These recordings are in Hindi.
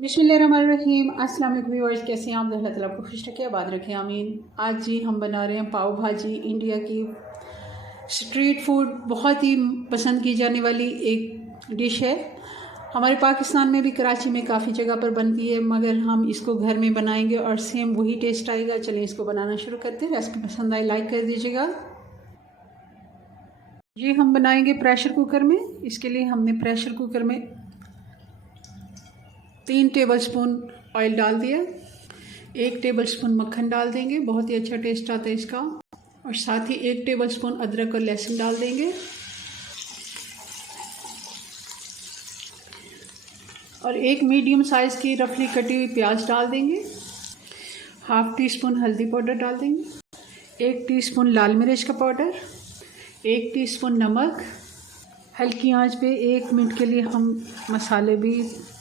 बिस्मिल्लाहिर्रहमानिर्रहीम। अस्सलाम वालेकुम व्यूअर्स, कैसे हैं आप? अल्लाह ताला आपको खुश रखे, आबाद रखे, आमीन। आज जी हम बना रहे हैं पाव भाजी। इंडिया की स्ट्रीट फूड बहुत ही पसंद की जाने वाली एक डिश है। हमारे पाकिस्तान में भी कराची में काफ़ी जगह पर बनती है, मगर हम इसको घर में बनाएंगे और सेम वही टेस्ट आएगा। चलिए इसको बनाना शुरू करते हैं। रेसिपी पसंद आए लाइक कर दीजिएगा। ये हम बनाएंगे प्रेशर कुकर में। इसके लिए हमने प्रेशर कुकर में 3 टेबलस्पून ऑयल डाल दिया। 1 टेबलस्पून मक्खन डाल देंगे, बहुत ही अच्छा टेस्ट आता है इसका। और साथ ही 1 टेबलस्पून अदरक और लहसुन डाल देंगे और एक मीडियम साइज़ की रफली कटी हुई प्याज डाल देंगे। हाफ़ टी स्पून हल्दी पाउडर डाल देंगे, 1 टीस्पून लाल मिर्च का पाउडर, 1 टीस्पून नमक। हल्की आंच पे 1 मिनट के लिए हम मसाले भी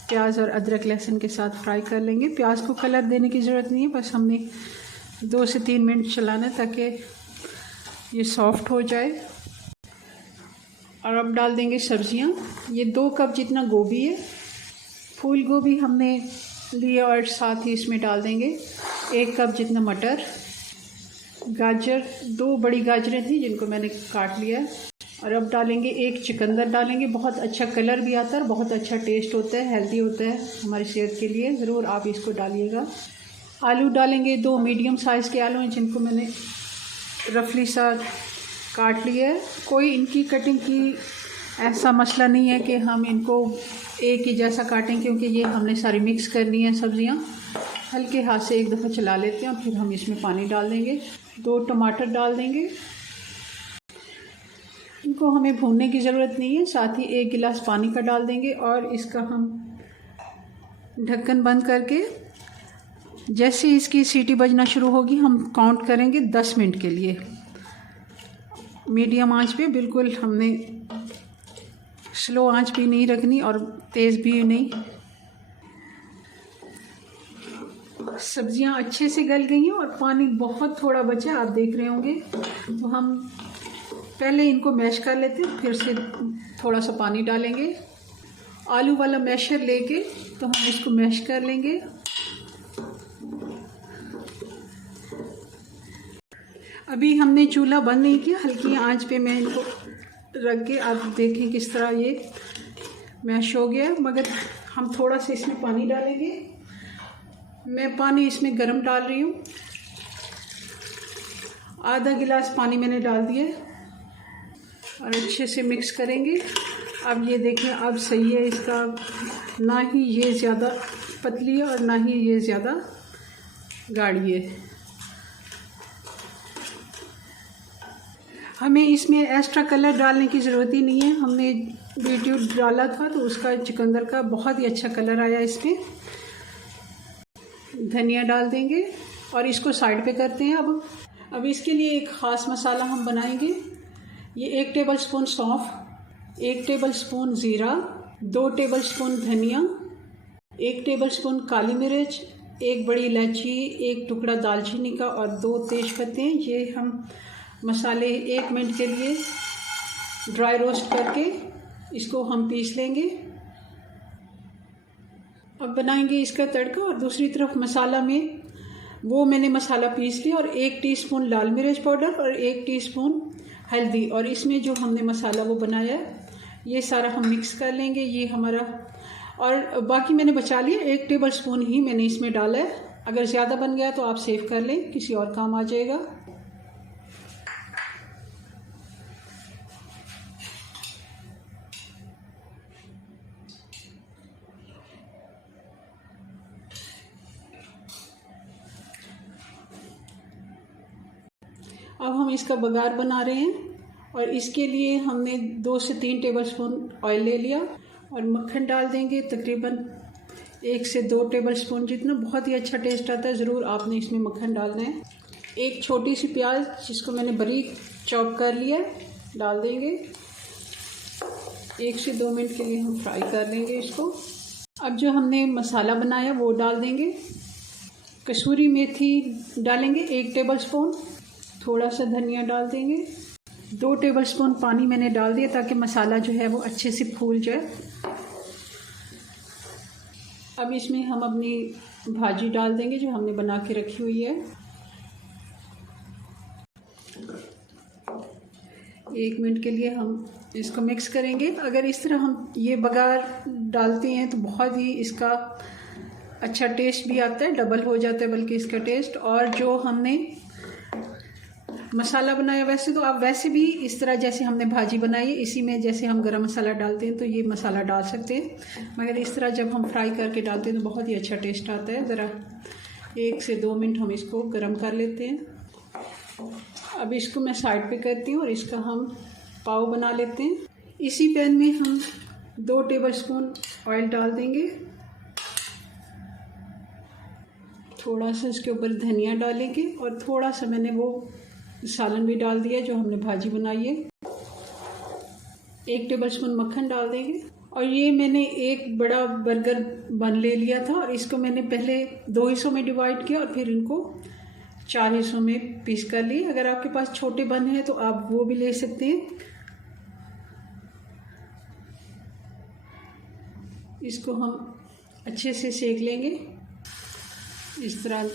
प्याज और अदरक लहसुन के साथ फ्राई कर लेंगे। प्याज को कलर देने की ज़रूरत नहीं है, बस हमने 2 से 3 मिनट चलाना है ताकि ये सॉफ्ट हो जाए। और अब डाल देंगे सब्जियां। ये 2 कप जितना गोभी है, फूल गोभी हमने लिया और साथ ही इसमें डाल देंगे 1 कप जितना मटर। गाजर 2 बड़ी गाजरें थी जिनको मैंने काट लिया। और अब डालेंगे 1 चुकंदर डालेंगे। बहुत अच्छा कलर भी आता है और बहुत अच्छा टेस्ट होता है, हेल्दी होता है हमारी सेहत के लिए। ज़रूर आप इसको डालिएगा। आलू डालेंगे, 2 मीडियम साइज़ के आलू हैं जिनको मैंने रफली सा काट लिया है। कोई इनकी कटिंग की ऐसा मसला नहीं है कि हम इनको एक ही जैसा काटें, क्योंकि ये हमने सारी मिक्स करनी है सब्ज़ियाँ। हल्के हाथ से एक दफ़ा चला लेते हैं और फिर हम इसमें पानी डाल देंगे। 2 टमाटर डाल देंगे, इनको हमें भूनने की ज़रूरत नहीं है। साथ ही 1 गिलास पानी का डाल देंगे और इसका हम ढक्कन बंद करके जैसे इसकी सीटी बजना शुरू होगी हम काउंट करेंगे 10 मिनट के लिए। मीडियम आंच पे, बिल्कुल हमने स्लो आंच भी नहीं रखनी और तेज़ भी नहीं। सब्जियां अच्छे से गल गई हैं और पानी बहुत थोड़ा बचा, आप देख रहे होंगे। तो हम पहले इनको मैश कर लेते हैं, फिर से थोड़ा सा पानी डालेंगे। आलू वाला मैशर लेके तो हम इसको मैश कर लेंगे। अभी हमने चूल्हा बंद नहीं किया, हल्की आंच पे मैं इनको रख के, आप देखें किस तरह ये मैश हो गया। मगर हम थोड़ा सा इसमें पानी डालेंगे। मैं पानी इसमें गर्म डाल रही हूँ। आधा गिलास पानी मैंने डाल दिया और अच्छे से मिक्स करेंगे। अब ये देखें, अब सही है इसका, ना ही ये ज़्यादा पतली है और ना ही ये ज़्यादा गाढ़ी है। हमें इसमें एक्स्ट्रा कलर डालने की ज़रूरत ही नहीं है। हमने बीटरूट डाला था तो उसका चुकंदर का बहुत ही अच्छा कलर आया इसमें। धनिया डाल देंगे और इसको साइड पे करते हैं। अब इसके लिए एक ख़ास मसाला हम बनाएंगे। ये 1 टेबलस्पून सौंफ, 1 टेबलस्पून ज़ीरा, 2 टेबलस्पून धनिया, 1 टेबलस्पून काली मिर्च, 1 बड़ी इलायची, 1 टुकड़ा दालचीनी का और 2 तेज़पत्ते। ये हम मसाले 1 मिनट के लिए ड्राई रोस्ट करके इसको हम पीस लेंगे। अब बनाएंगे इसका तड़का। और दूसरी तरफ मसाला में वो मैंने मसाला पीस लिया और 1 टीस्पून लाल मिर्च पाउडर और 1 टीस्पून हल्दी, और इसमें जो हमने मसाला वो बनाया है ये सारा हम मिक्स कर लेंगे। ये हमारा, और बाकी मैंने बचा लिया, 1 टेबलस्पून ही मैंने इसमें डाला है। अगर ज़्यादा बन गया तो आप सेव कर लें, किसी और काम आ जाएगा। अब हम इसका बघार बना रहे हैं और इसके लिए हमने 2 से 3 टेबलस्पून ऑयल ले लिया और मक्खन डाल देंगे, तकरीबन 1 से 2 टेबलस्पून जितना। बहुत ही अच्छा टेस्ट आता है, ज़रूर आपने इसमें मक्खन डालना है। 1 छोटी सी प्याज जिसको मैंने बारीक चॉप कर लिया डाल देंगे। 1 से 2 मिनट के लिए हम फ्राई कर लेंगे इसको। अब जो हमने मसाला बनाया वो डाल देंगे। कसूरी मेथी डालेंगे 1 टेबलस्पून, थोड़ा सा धनिया डाल देंगे। 2 टेबलस्पून पानी मैंने डाल दिया ताकि मसाला जो है वो अच्छे से फूल जाए। अब इसमें हम अपनी भाजी डाल देंगे जो हमने बना के रखी हुई है। 1 मिनट के लिए हम इसको मिक्स करेंगे। अगर इस तरह हम ये बघार डालते हैं तो बहुत ही इसका अच्छा टेस्ट भी आता है, डबल हो जाता है बल्कि इसका टेस्ट। और जो हमने मसाला बनाया, वैसे तो आप वैसे भी इस तरह जैसे हमने भाजी बनाई है इसी में जैसे हम गरम मसाला डालते हैं तो ये मसाला डाल सकते हैं, मगर इस तरह जब हम फ्राई करके डालते हैं तो बहुत ही अच्छा टेस्ट आता है। ज़रा 1 से 2 मिनट हम इसको गरम कर लेते हैं। अब इसको मैं साइड पे करती हूँ और इसका हम पाव बना लेते हैं। इसी पैन में हम 2 टेबलस्पून ऑयल डाल देंगे। थोड़ा सा इसके ऊपर धनिया डालेंगे और थोड़ा सा मैंने वो सालन भी डाल दिया जो हमने भाजी बनाई है। 1 टेबलस्पून मक्खन डाल देंगे। और ये मैंने एक बड़ा बर्गर बन ले लिया था और इसको मैंने पहले 2 हिस्सों में डिवाइड किया और फिर इनको 4 हिस्सों में पीस कर लिए। अगर आपके पास छोटे बन हैं तो आप वो भी ले सकते हैं। इसको हम अच्छे से सेक लेंगे इस तरह।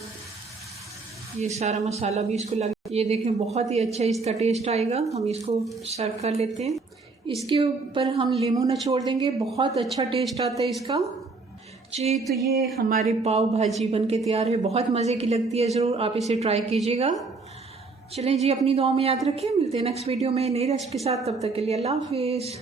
ये सारा मसाला भी इसको लग, ये देखें बहुत ही अच्छा इसका टेस्ट आएगा। हम इसको सर्व कर लेते हैं। इसके ऊपर हम लीमू निचोड़ देंगे, बहुत अच्छा टेस्ट आता है इसका जी। तो ये हमारी पाव भाजी बनके तैयार है, बहुत मज़े की लगती है। ज़रूर आप इसे ट्राई कीजिएगा। चलें जी, अपनी दुआ में याद रखें। मिलते हैं नेक्स्ट वीडियो में नई रेसिपी के साथ। तब तक के लिए अल्लाह हाफिज़।